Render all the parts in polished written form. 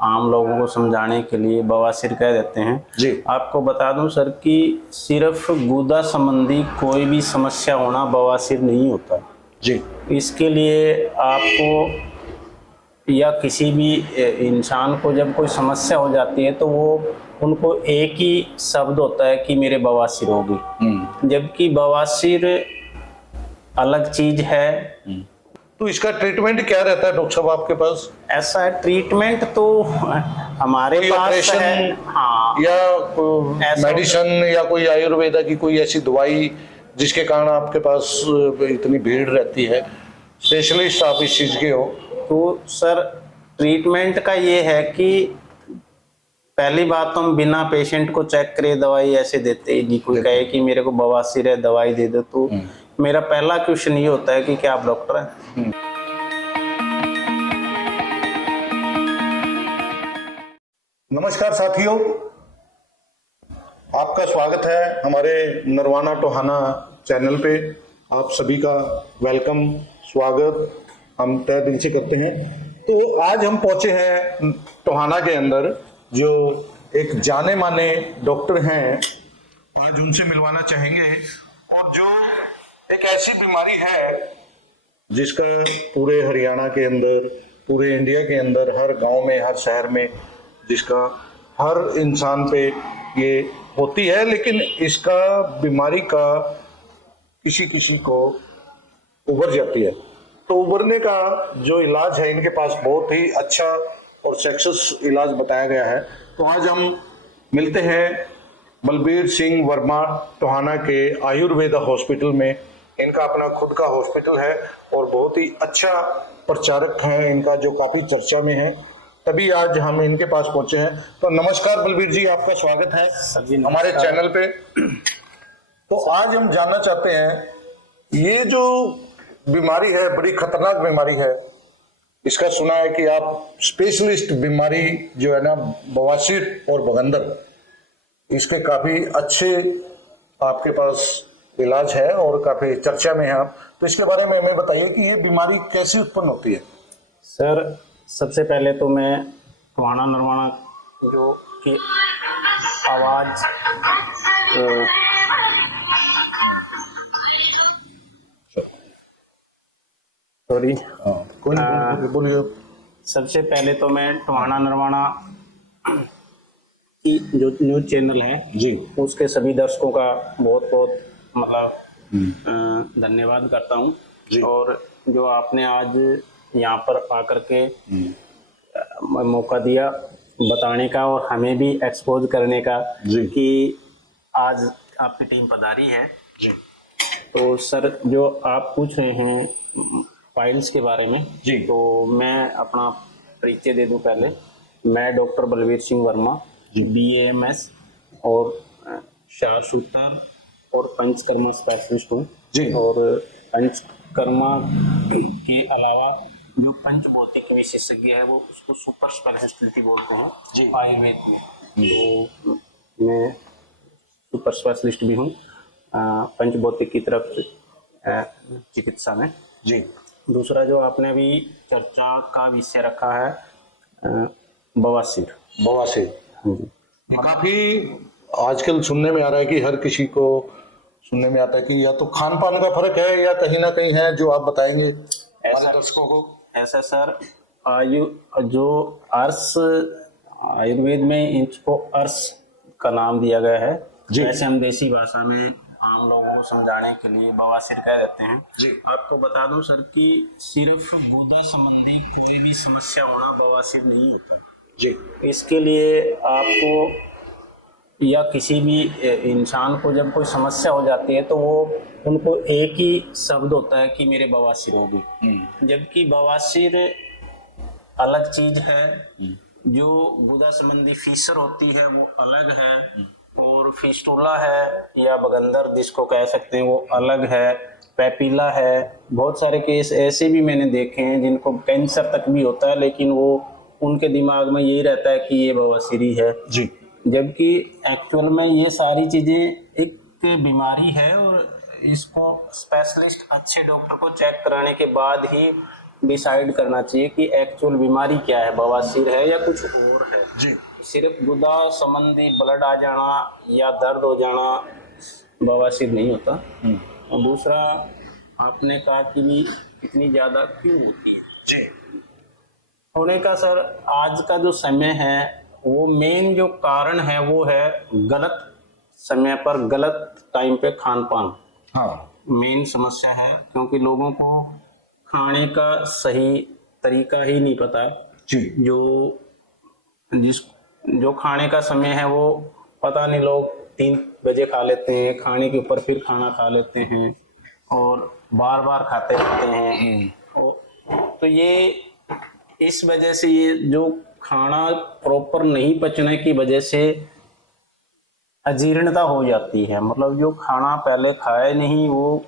आम लोगों को समझाने के लिए बवासीर कह देते हैं जी। आपको बता दूं सर कि सिर्फ गुदा संबंधी कोई भी समस्या होना बवासीर नहीं होता जी। इसके लिए आपको या किसी भी इंसान को जब कोई समस्या हो जाती है तो वो उनको एक ही शब्द होता है कि मेरे बवासीर होगी, जबकि बवासीर अलग चीज है। तो इसका ट्रीटमेंट क्या रहता है डॉक्टर साहब आपके पास? ऐसा है, ट्रीटमेंट तो हमारे पास है, हाँ, या मेडिसिन या कोई आयुर्वेदा की कोई ऐसी दवाई जिसके कारण आपके पास इतनी भीड़ रहती है, स्पेशलिस्ट आप इस चीज के हो? तो सर ट्रीटमेंट का ये है कि पहली बात तो हम बिना पेशेंट को चेक करे दवाई ऐसे देते ही नहीं। कोई कहे कि मेरे को बवासीर है दवाई दे दो, तो मेरा पहला क्वेश्चन ये होता है कि क्या आप डॉक्टर हैं? नमस्कार साथियों, आपका स्वागत है हमारे नरवाना टोहाना चैनल पे। आप सभी का वेलकम, स्वागत हम तहे दिल से करते हैं। तो आज हम पहुंचे हैं टोहाना के अंदर, जो एक जाने माने डॉक्टर हैं, आज उनसे मिलवाना चाहेंगे। और जो एक ऐसी बीमारी है जिसका पूरे हरियाणा के अंदर, पूरे इंडिया के अंदर, हर गांव में, हर शहर में जिसका हर इंसान पे ये होती है, लेकिन इसका बीमारी का किसी किसी को उभर जाती है। तो उभरने का जो इलाज है इनके पास बहुत ही अच्छा और सक्सेस इलाज बताया गया है। तो आज हम मिलते हैं बलबीर सिंह वर्मा टोहाना के आयुर्वेदा हॉस्पिटल में। इनका अपना खुद का हॉस्पिटल है और बहुत ही अच्छा प्रचारक है इनका, जो काफी चर्चा में है। तभी आज हम इनके पास पहुंचे हैं। तो नमस्कार बलबीर जी, आपका स्वागत है हमारे चैनल पे। तो आज हम जानना चाहते हैं, ये जो बीमारी है बड़ी खतरनाक बीमारी है, इसका सुना है कि आप स्पेशलिस्ट बीमारी जो है ना, बवासीर और बगंदर, इसके काफी अच्छे आपके पास इलाज है और काफी चर्चा में है आप। तो इसके बारे में हमें बताइए कि ये बीमारी कैसे उत्पन्न होती है? सर सबसे पहले तो मैं टोहाना नरवाना जो की आवाज सॉरी बोलिए। सबसे पहले तो मैं टोहाना नरवाना की जो न्यूज चैनल है जी, उसके सभी दर्शकों का बहुत बहुत मतलब धन्यवाद करता हूँ। और जो आपने आज यहाँ पर आकर के मौका दिया बताने का और हमें भी एक्सपोज करने का कि आज आपकी टीम पधारी है जी। तो सर जो आप पूछ रहे हैं फाइल्स के बारे में जी, तो मैं अपना परिचय दे दूं पहले। मैं डॉक्टर बलबीर सिंह वर्मा BAMS और शारसूतर और पंचकर्मा स्पेशलिस्ट हूँ जी। और पंचकर्मा के अलावा जो पंच भौतिक विशेषज्ञ है वो उसको सुपर स्पेशलिटी बोलते हैं जी आयुर्वेद में। तो मैं सुपर स्पेशलिस्ट भी हूँ पंच भौतिक की तरफ चिकित्सा में जी। दूसरा जो आपने अभी चर्चा का विषय रखा है बवासीर। बवासीर काफी आजकल सुनने में आ रहा है कि हर किसी को सुनने में आता है कि या तो खान पान का फर्क है या कहीं ना कहीं है, जो आप बताएंगे हमारे दर्शकों को। ऐसा सर जो अर्श आयुर्वेद में इसको अर्श का नाम दिया गया है, वैसे हम देसी भाषा में आम लोगों को समझाने के लिए बवासीर कह देते हैं जी। आपको बता दूं सर कि सिर्फ गुदा संबंधी कोई भी समस्या होना बवासीर नहीं होता जी। इसके लिए आपको या किसी भी इंसान को जब कोई समस्या हो जाती है तो वो उनको एक ही शब्द होता है कि मेरे बवासीर होगी, जबकि बवासीर अलग चीज है। जो गुदा संबंधी फीसर होती है वो अलग है, और फिस्टुला है या बगंदर जिसको कह सकते हैं वो अलग है, पैपिला है। बहुत सारे केस ऐसे भी मैंने देखे हैं जिनको कैंसर तक भी होता है, लेकिन वो उनके दिमाग में यही रहता है कि ये बवासीरी है जी। जबकि एक्चुअल में ये सारी चीजें एक बीमारी है और इसको स्पेशलिस्ट अच्छे डॉक्टर को चेक कराने के बाद ही डिसाइड करना चाहिए कि एक्चुअल बीमारी क्या है, बवासीर है या कुछ और जी सिर्फ गुदा संबंधी ब्लड आ जाना या दर्द हो जाना बवासीर नहीं होता। और दूसरा, आपने कहा कि भी इतनी ज्यादा क्यों होती है जी होने का, सर आज का जो समय है वो मेन जो कारण है वो है गलत समय पर गलत टाइम पे खान पान। हाँ मेन समस्या है, क्योंकि लोगों को खाने का सही तरीका ही नहीं पता। जी जो खाने का समय है वो पता नहीं, लोग 3 बजे खा लेते हैं, खाने के ऊपर फिर खाना खा लेते हैं और बार बार खाते रहते हैं। तो ये इस वजह से ये जो खाना प्रॉपर नहीं पचने की वजह से अजीर्णता हो जाती है। मतलब जो खाना पहले खाया नहीं वो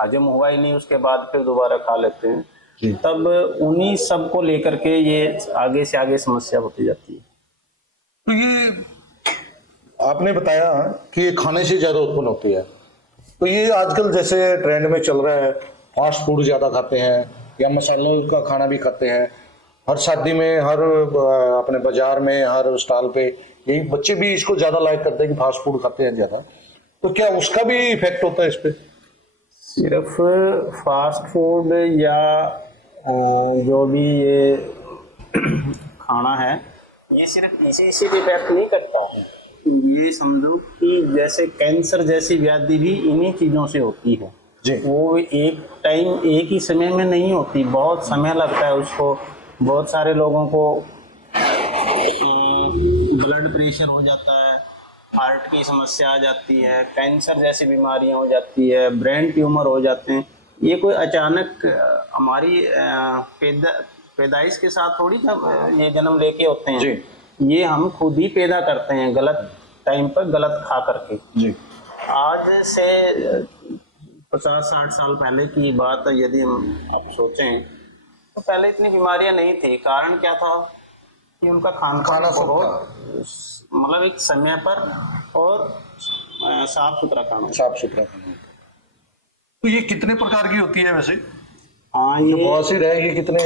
हजम हुआ ही नहीं, उसके बाद फिर दोबारा खा लेते हैं। जी। तब उन्हीं सब को लेकर के ये आगे से आगे समस्या होती जाती है। तो ये आपने बताया कि ये खाने से ज्यादा उत्पन्न होती है, तो ये आजकल जैसे ट्रेंड में चल रहा है, फास्ट फूड ज्यादा खाते हैं या मसालों का खाना भी खाते हैं। हर शादी में, हर अपने बाजार में, हर स्टॉल पे यही बच्चे भी इसको ज्यादा लाइक करते हैं कि फास्ट फूड खाते हैं ज्यादा। तो क्या उसका भी इफेक्ट होता है इस पे? सिर्फ फास्ट फूड या जो भी ये खाना है ये सिर्फ इसी से इफेक्ट नहीं करता है। ये समझो कि जैसे कैंसर जैसी व्याधि भी इन्हीं चीजों से होती है। जी। वो एक टाइम एक ही समय में नहीं होती, बहुत समय लगता है उसको। बहुत सारे लोगों को ब्लड प्रेशर हो जाता है, हार्ट की समस्या आ जाती है, कैंसर जैसी बीमारियां हो जाती है, ब्रेन ट्यूमर हो जाते हैं। ये कोई अचानक हमारी पैदाइश के साथ थोड़ी ये जन्म लेके होते हैं। जी। ये हम खुद ही पैदा करते हैं गलत टाइम पर गलत खा करके। जी। आज से 50-60 साल पहले की बात यदि हम आप सोचें तो पहले इतनी बीमारियां नहीं थी। कारण क्या था कि उनका खाना सब बहुत मतलब एक समय पर और साफ सुथरा खाना। तो ये कितने प्रकार की होती है वैसे? हाँ, जो ये बवासीर है ये कितने?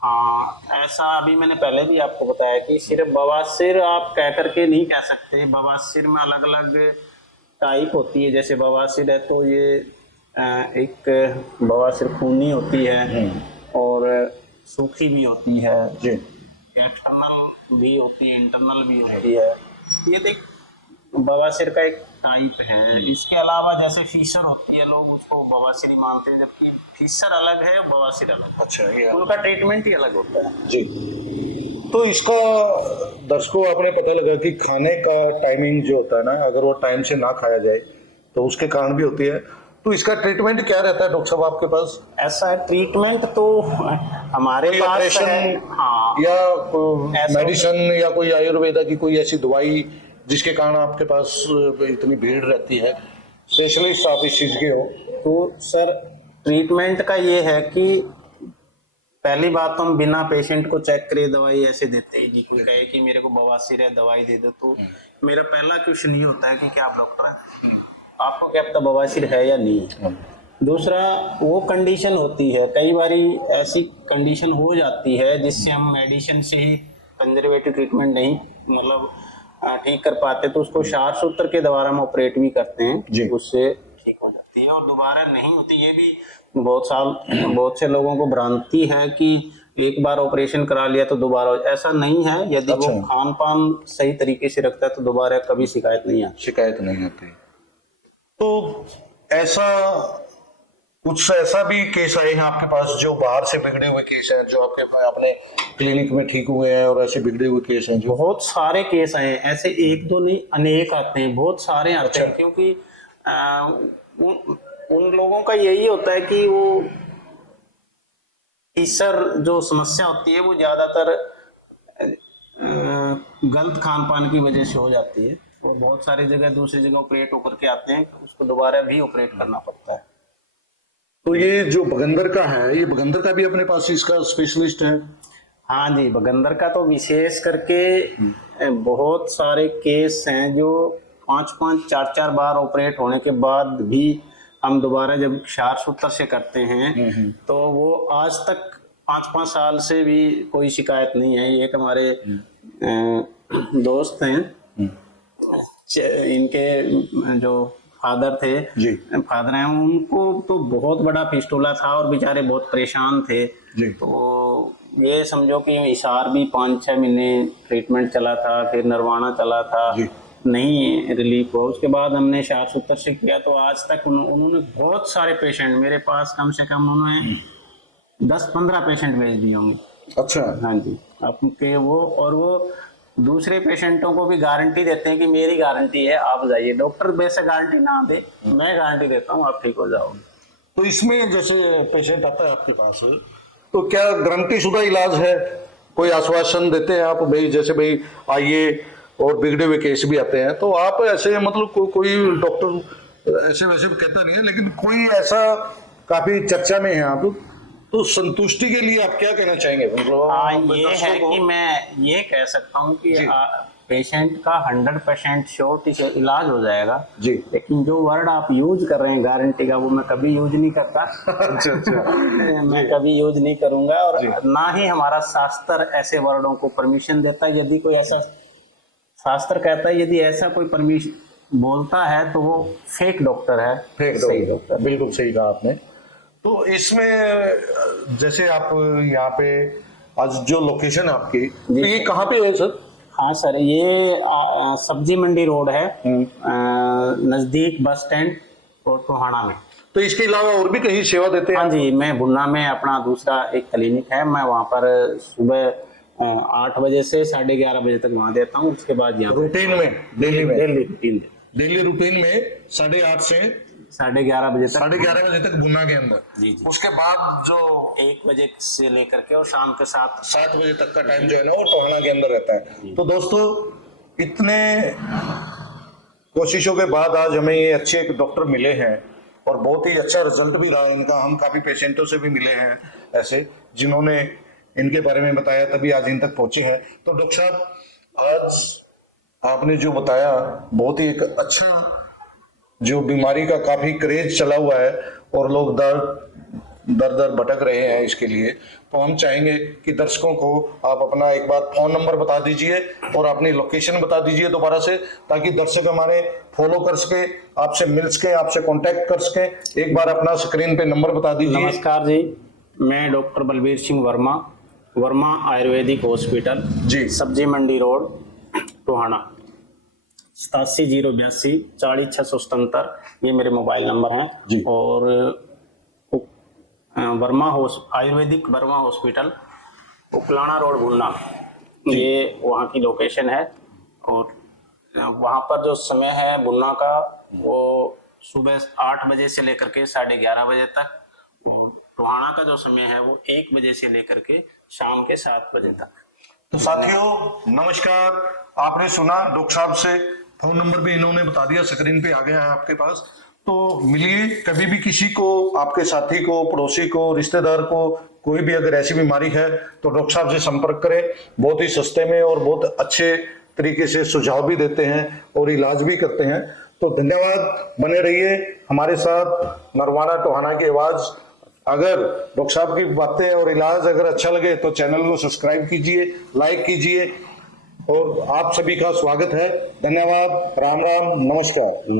हाँ, ऐसा अभी मैंने पहले भी आपको बताया कि सिर्फ बवासीर आप कह करके नहीं कह सकते। बवासीर में अलग अलग टाइप होती है। जैसे बवासीर है तो ये एक बवासीर खूनी होती है और सूखी भी होती है जी। एक्सटर्नल भी होती है, इंटरनल भी होती है। ये देख बवासीर का एक टाइप है। इसके अलावा जैसे फीसर होती है, लोग उसको बवासीर ही मानते हैं, जबकि फीसर अलग है और बवासीर अलग है। अच्छा, ये उनका ट्रीटमेंट ही अलग होता है। जी। तो इसका दर्शकों आपने पता लगा कि खाने का टाइमिंग जो होता है ना, अगर वो टाइम से ना खाया जाए तो उसके कारण भी होती है। तो इसका ट्रीटमेंट क्या रहता है डॉक्टर साहब आपके पास? ऐसा ट्रीटमेंट तो हमारे कोई पास ऑपरेशन है। हाँ, या मेडिसिन या कोई आयुर्वेदा की कोई ऐसी दवाई जिसके कारण आपके पास इतनी भीड़ रहती है? स्पेशलिस्ट आप इस चीज के हो। तो सर ट्रीटमेंट का ये है कि पहली बात तो हम बिना पेशेंट को चेक करे दवाई ऐसे देते हैं। जी कोई कहे कि मेरे को बवासीर है दवाई दे दो, तो मेरा पहला क्वेश्चन ये होता है कि क्या आप डॉक्टर हैं? आपको क्या पता बवासीर है या नहीं है? दूसरा, वो कंडीशन होती है, कई बारी ऐसी कंडीशन हो जाती है जिससे हम मेडिसिन से ही कंजर्वेटिव ट्रीटमेंट नहीं मतलब ठीक कर पाते, तो उसको क्षार सूत्र के द्वारा हम ऑपरेट भी करते हैं, उससे ठीक हो जाती है और दोबारा नहीं होती। ये भी बहुत से लोगों को भ्रांति है कि एक बार ऑपरेशन करा लिया तो दोबारा, ऐसा नहीं है। यदि वो खान पान सही तरीके से रखता है तो दोबारा कभी शिकायत नहीं आती। तो ऐसा कुछ ऐसा भी केस आए हैं आपके पास जो बाहर से बिगड़े हुए केस हैं जो आपने क्लिनिक में ठीक हुए हैं, और ऐसे बिगड़े हुए केस हैं जो? बहुत सारे केस आए हैं ऐसे, एक दो नहीं अनेक आते हैं, बहुत सारे आते हैं। क्योंकि उन लोगों का यही होता है कि वो फीसर जो समस्या होती है वो ज्यादातर गलत खान पान की वजह से हो जाती है और बहुत सारी जगह दूसरी जगह ऑपरेट होकर के आते हैं, उसको दोबारा भी ऑपरेट करना पड़ता है। तो ये जो बगंदर का है, ये बगंदर का भी अपने पास इसका स्पेशलिस्ट है? हाँ जी, बगंदर का तो विशेष करके बहुत सारे केस हैं जो 5-5, 4-4 बार ऑपरेट होने के बाद भी हम दोबारा जब क्षार सूत्र से करते हैं तो वो आज तक 5 साल से भी कोई शिकायत नहीं है। एक हमारे दोस्त हैं, इनके जो फादर थे जी फादर हैं, उनको तो बहुत बड़ा फिस्टुला था और बेचारे बहुत परेशान थे। जी तो ये समझो कि इशार भी 5-6 महीने ट्रीटमेंट चला था, फिर नरवाना चला था, जी नहीं रिलीफ हुआ। उसके बाद हमने शार सूत्र से किया, तो आज तक उन्होंने बहुत सारे पेशेंट मेरे पास, कम से कम उन्होंने 10-15 पेशेंट भेज दिए होंगे। अच्छा हाँ जी, आपके वो दूसरे पेशेंटों को भी गारंटी देते हैं कि मेरी गारंटी है, आप जाइए। डॉक्टर वैसे गारंटी ना दे, मैं गारंटी देता हूँ आप ठीक हो जाओ। तो इसमें जैसे पेशेंट आता है आपके पास, तो क्या गारंटी शुदा इलाज है? कोई आश्वासन देते हैं आप भाई, जैसे भाई आइए, और बिगड़े हुए केस भी आते हैं, तो आप ऐसे मतलब कोई डॉक्टर ऐसे वैसे कहता नहीं है, लेकिन कोई ऐसा काफी चर्चा में है आप, तो संतुष्टि के लिए आप क्या कहना चाहेंगे? हाँ, ये है कि मैं ये कह सकता हूँ कि पेशेंट का 100% श्योरिटी से इलाज हो जाएगा जी। लेकिन जो वर्ड आप यूज कर रहे हैं गारंटी का, वो मैं कभी यूज नहीं करता। अच्छा मैं कभी यूज नहीं करूंगा, और ना ही हमारा शास्त्र ऐसे वर्डों को परमिशन देता है। यदि कोई ऐसा शास्त्र कहता है, यदि ऐसा कोई परमिशन बोलता है, तो वो फेक डॉक्टर है। सही डॉक्टर, बिल्कुल सही कहा आपने। तो इसमें जैसे आप यहाँ पे आज जो लोकेशन आपकी, तो ये कहाँ पे है सर? हाँ सर, ये सब्जी मंडी रोड है, नजदीक बस स्टैंड और टोहाना में। तो इसके अलावा और भी कहीं सेवा देते हैं? हाँ जी, मैं बुन्ना में अपना दूसरा एक क्लिनिक है, मैं वहाँ पर सुबह 8 बजे से 11:30 बजे तक वहाँ देता हूँ। उसके बाद यहाँ रूटीन में डेली रूटीन में 8:30 से 11:30 बजे तक 11:30 बजे तक बुन्ना के अंदर। जी जी। उसके बाद जो 1 बजे से लेकर के और शाम के 7 बजे तक का टाइम जो है ना, वो टोहाना के अंदर रहता है। तो दोस्तों, इतने कोशिशों के बाद आज हमें ये अच्छे डॉक्टर मिले हैं, और बहुत ही अच्छा रिजल्ट भी रहा इनका। हम काफी पेशेंटों से भी मिले हैं ऐसे, जिन्होंने इनके बारे में बताया, तभी आज इन तक पहुंचे हैं। तो डॉक्टर साहब, आज आपने जो बताया, बहुत ही एक अच्छा, जो बीमारी का काफी क्रेज चला हुआ है और लोग दर भटक रहे हैं इसके लिए, तो हम चाहेंगे कि दर्शकों को आप अपना एक बार फोन नंबर बता दीजिए और अपनी लोकेशन बता दीजिए दोबारा से, ताकि दर्शक हमारे फॉलो कर सके, आपसे मिल सके, आपसे कांटेक्ट कर सके। एक बार अपना स्क्रीन पे नंबर बता दीजिए। नमस्कार जी, मैं डॉक्टर बलबीर सिंह वर्मा आयुर्वेदिक हॉस्पिटल जी, सब्जी मंडी रोड टोहाना, 87 082 40 677, ये मेरे मोबाइल नंबर हैं जी। और आयुर्वेदिक वर्मा हॉस्पिटल, उकलाना रोड बुन्ना, ये वहाँ की लोकेशन है। और वहाँ पर जो समय है बुन्ना का, वो सुबह 8 बजे से लेकर के 11:30 बजे तक, और टोहाना का जो समय है वो 1 बजे से लेकर के शाम के 7 बजे तक। तो साथियों नमस्कार, आपने सुना डॉक्टर साहब से, फोन नंबर भी इन्होंने बता दिया, स्क्रीन पे आ गया है आपके पास। तो मिलिए, कभी भी किसी को, आपके साथी को, पड़ोसी को, रिश्तेदार को, कोई भी अगर ऐसी बीमारी है, तो डॉक्टर साहब से संपर्क करें। बहुत ही सस्ते में और बहुत अच्छे तरीके से सुझाव भी देते हैं और इलाज भी करते हैं। तो धन्यवाद, बने रहिए हमारे साथ नरवाना टोहाना की आवाज। अगर डॉक्टर साहब की बातें और इलाज अगर अच्छा लगे तो चैनल को सब्सक्राइब कीजिए, लाइक कीजिए, और आप सभी का स्वागत है। धन्यवाद, राम राम, नमस्कार।